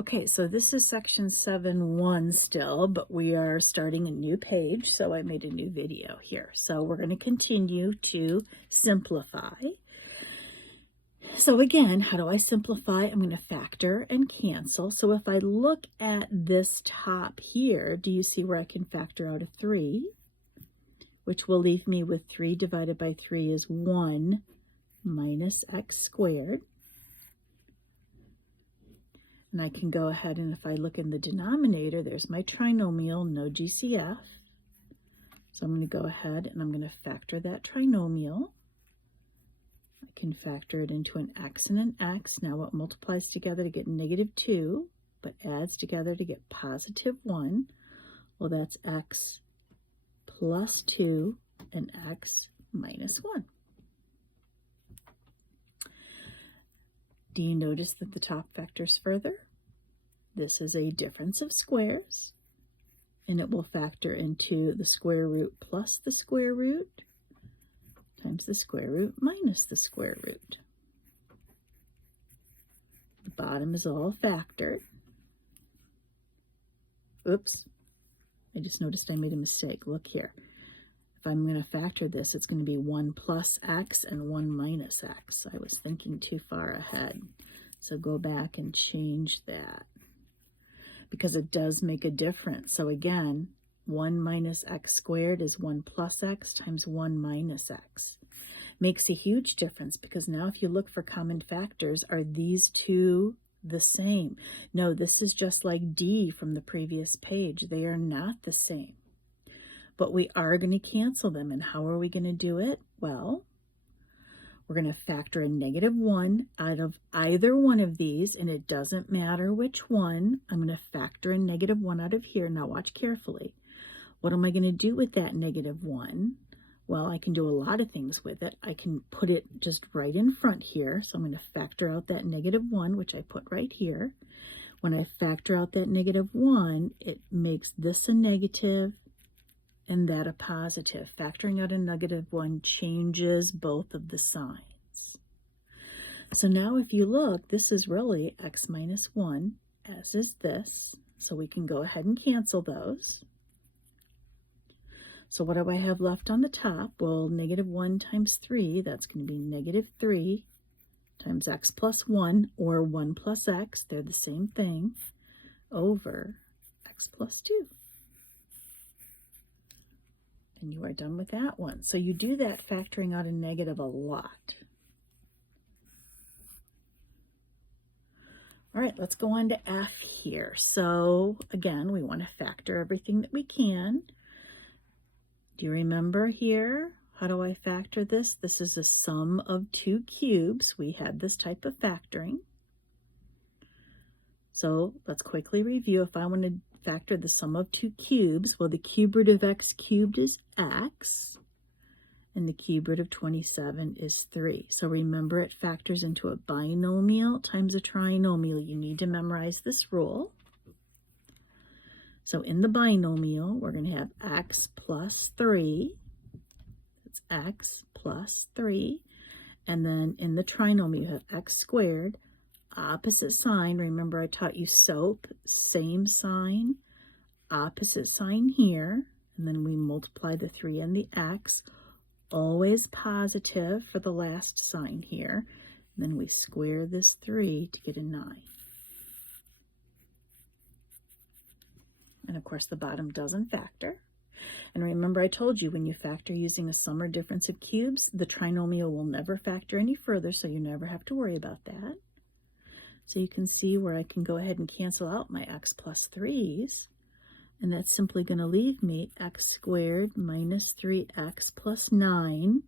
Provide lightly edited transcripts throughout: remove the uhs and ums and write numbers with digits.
Okay, so this is section 7.1 still, but we are starting a new page, so I made a new video here. So we're going to continue to simplify. So again, how do I simplify? I'm going to factor and cancel. So if I look at this top here, do you see where I can factor out a 3? Which will leave me with 3 divided by 3 is 1 minus x squared. And I can go ahead and if I look in the denominator, there's my trinomial, no GCF. So I'm going to go ahead and I'm going to factor that trinomial. I can factor it into an x and an x. Now what multiplies together to get -2, but adds together to get +1? Well, that's x plus 2 and x minus 1. Do you notice that the top factors further? This is a difference of squares, and it will factor into the square root plus the square root times the square root minus the square root. The bottom is all factored. Oops, I just noticed I made a mistake. Look here. If I'm going to factor this, it's going to be 1 plus x and 1 minus x. I was thinking too far ahead. So go back and change that because it does make a difference. So again, 1 minus x squared is 1 plus x times 1 minus x. Makes a huge difference because now if you look for common factors, are these two the same? No, this is just like D from the previous page. They are not the same. But we are going to cancel them. And how are we going to do it? Well, we're going to factor a -1 out of either one of these, and it doesn't matter which one. I'm going to factor a -1 out of here. Now watch carefully. What am I going to do with that -1? Well, I can do a lot of things with it. I can put it just right in front here. So I'm going to factor out that -1, which I put right here. When I factor out that -1, it makes this a negative and that a positive. Factoring out a -1 changes both of the signs. So now if you look, this is really x minus 1, as is this. So we can go ahead and cancel those. So what do I have left on the top? Well, -1 times 3, that's going to be -3 times x plus 1, or 1 plus x, they're the same thing, over x plus 2. And you are done with that one. So you do that factoring out a negative a lot. All right, let's go on to F here. So again, we want to factor everything that we can. Do you remember here? How do I factor this? This is a sum of 2 cubes. We had this type of factoring. So let's quickly review. If I want to factor the sum of 2 cubes, well, the cube root of x cubed is x, and the cube root of 27 is 3. So remember, it factors into a binomial times a trinomial. You need to memorize this rule. So in the binomial, we're going to have x plus 3. It's x plus 3. And then in the trinomial, you have x squared, opposite sign. Remember, I taught you SOAP, same sign, opposite sign here. And then we multiply the 3 and the x, always positive for the last sign here. And then we square this 3 to get a 9. And of course, the bottom doesn't factor. And remember, I told you when you factor using a sum or difference of cubes, the trinomial will never factor any further, so you never have to worry about that. So you can see where I can go ahead and cancel out my x plus 3's. And that's simply going to leave me x squared minus 3x plus 9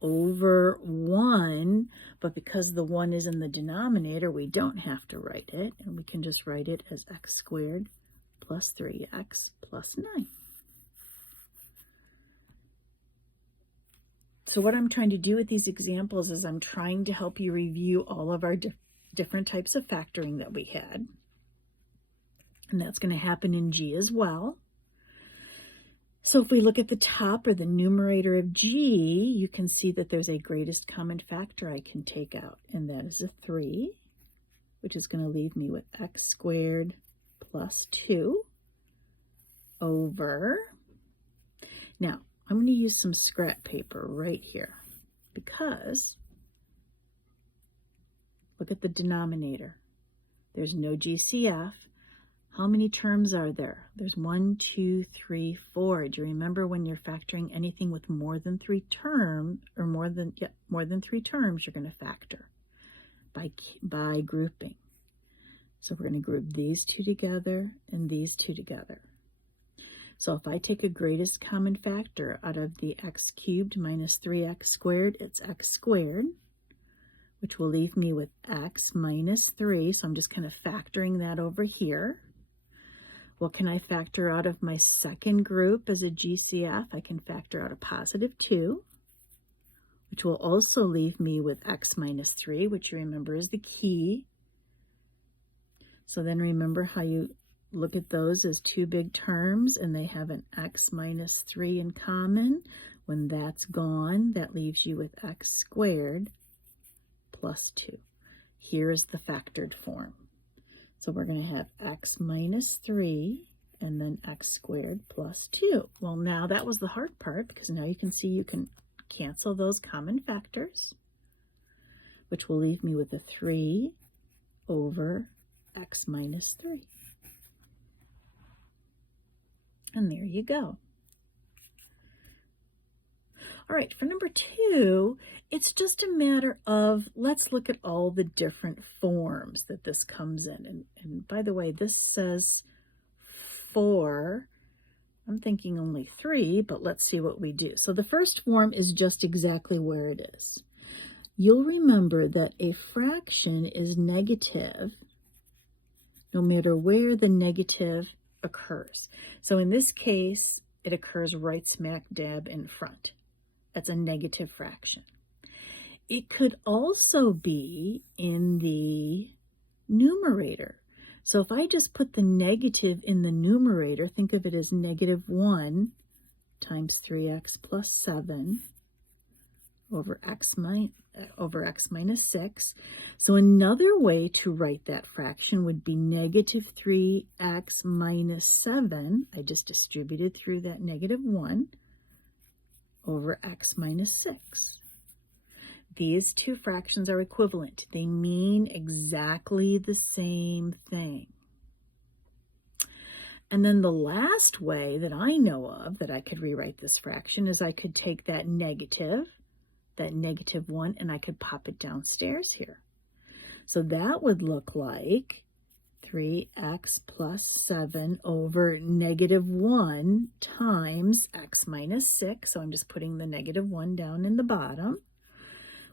over 1. But because the 1 is in the denominator, we don't have to write it. And we can just write it as x squared plus 3x plus 9. So what I'm trying to do with these examples is I'm trying to help you review all of our different types of factoring that we had. And that's going to happen in G as well. So if we look at the top or the numerator of G, you can see that there's a greatest common factor I can take out, and that is a 3. which is going to leave me with x squared plus 2 over, now I'm going to use some scrap paper right here because look at the denominator. There's no GCF. How many terms are there? There's 1, 2, 3, 4. Do you remember when you're factoring anything with more than 3 terms, or more than 3 terms, you're going to factor by grouping. So we're going to group these two together and these two together. So if I take a greatest common factor out of the x cubed minus 3x squared, it's x squared, which will leave me with x minus 3. So I'm just kind of factoring that over here. What can I factor out of my second group as a GCF? I can factor out a positive 2, which will also leave me with x minus 3, which you remember is the key. So then remember how you look at those as two big terms and they have an x minus 3 in common. When that's gone, that leaves you with x squared plus 2. Here's the factored form. So we're going to have x minus 3 and then x squared plus 2. Well, now that was the hard part because now you can see you can cancel those common factors, which will leave me with a 3 over x minus 3. And there you go. All right, for number 2, it's just a matter of, let's look at all the different forms that this comes in. And by the way, this says 4. I'm thinking only 3, but let's see what we do. So the first form is just exactly where it is. You'll remember that a fraction is negative no matter where the negative occurs. So in this case, it occurs right smack dab in front. That's a negative fraction. It could also be in the numerator. So if I just put the negative in the numerator, think of it as negative 1 times 3x plus 7 over x minus 6. So another way to write that fraction would be negative 3x minus 7. I just distributed through that negative 1 over x minus 6. These two fractions are equivalent. They mean exactly the same thing. And then the last way that I know of that I could rewrite this fraction is I could take that negative 1, and I could pop it downstairs here. So that would look like 3x plus 7 over negative 1 times x minus 6. So I'm just putting the negative 1 down in the bottom,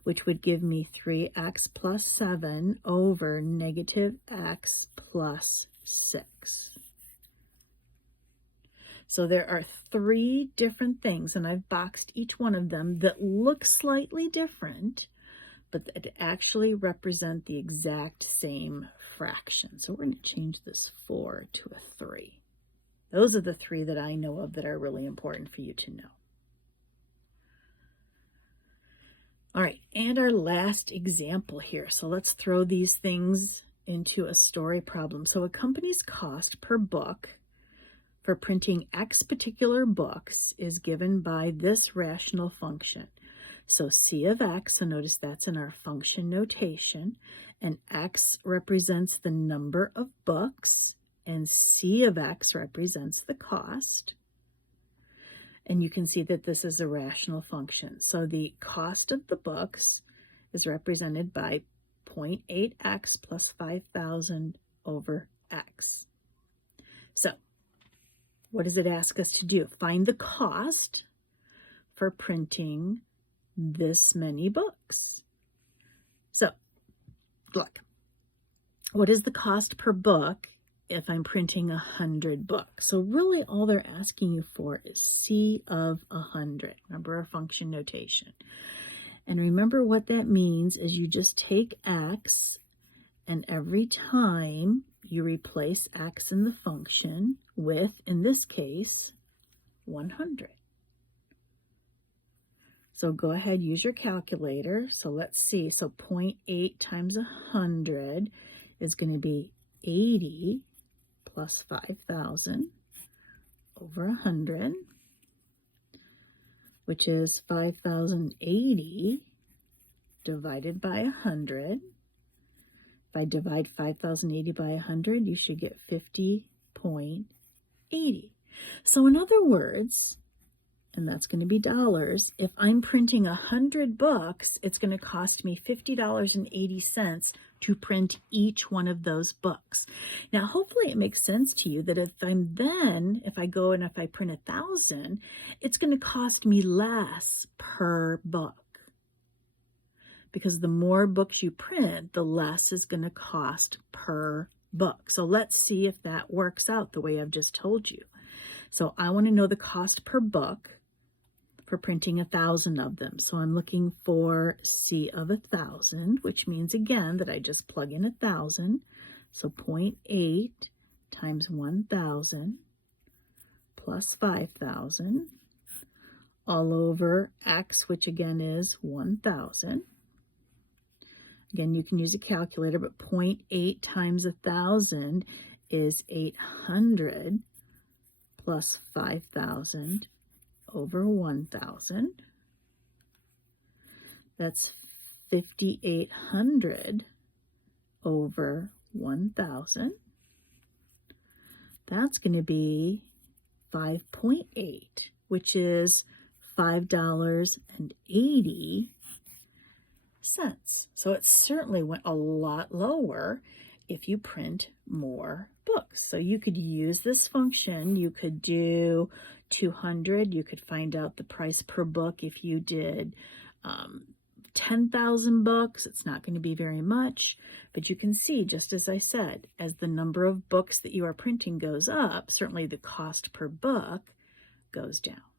which would give me 3x plus 7 over negative x plus 6. So there are 3 different things, and I've boxed each one of them that look slightly different, but that actually represent the exact same fraction. So we're going to change this 4 to a 3. Those are the 3 that I know of that are really important for you to know. All right, and our last example here. So let's throw these things into a story problem. So a company's cost per book for printing X particular books is given by this rational function. So C of X, so notice that's in our function notation, and X represents the number of books, and C of X represents the cost. And you can see that this is a rational function. So the cost of the books is represented by 0.8x plus 5,000 over x. So what does it ask us to do? Find the cost for printing this many books. So look, what is the cost per book if I'm printing 100 books? So really all they're asking you for is C of 100. Remember our function notation. And remember what that means is you just take x, and every time you replace x in the function with, in this case, 100. So go ahead, use your calculator. So let's see. So 0.8 times 100 is going to be 80 plus 5,000 over 100, which is 5,080 divided by 100. If I divide 5,080 by 100, you should get 50.80. So in other words, and that's going to be dollars, if I'm printing 100 books, it's going to cost me $50.80 to print each one of those books. Now, hopefully it makes sense to you that if I go and if I print 1,000, it's going to cost me less per book. Because the more books you print, the less is going to cost per book. So let's see if that works out the way I've just told you. So I want to know the cost per book for printing 1,000 of them. So I'm looking for C of 1,000, which means again that I just plug in 1,000. So 0.8 times 1,000 plus 5,000 all over X, which again is 1,000. Again, you can use a calculator, but 0.8 times 1,000 is 800 plus 5,000 over 1,000. That's 5,800 over 1,000. That's going to be 5.8, which is $5.80. So it certainly went a lot lower if you print more books. So you could use this function. You could do 200. You could find out the price per book. If you did 10,000 books, it's not going to be very much, but you can see, just as I said, as the number of books that you are printing goes up, certainly the cost per book goes down.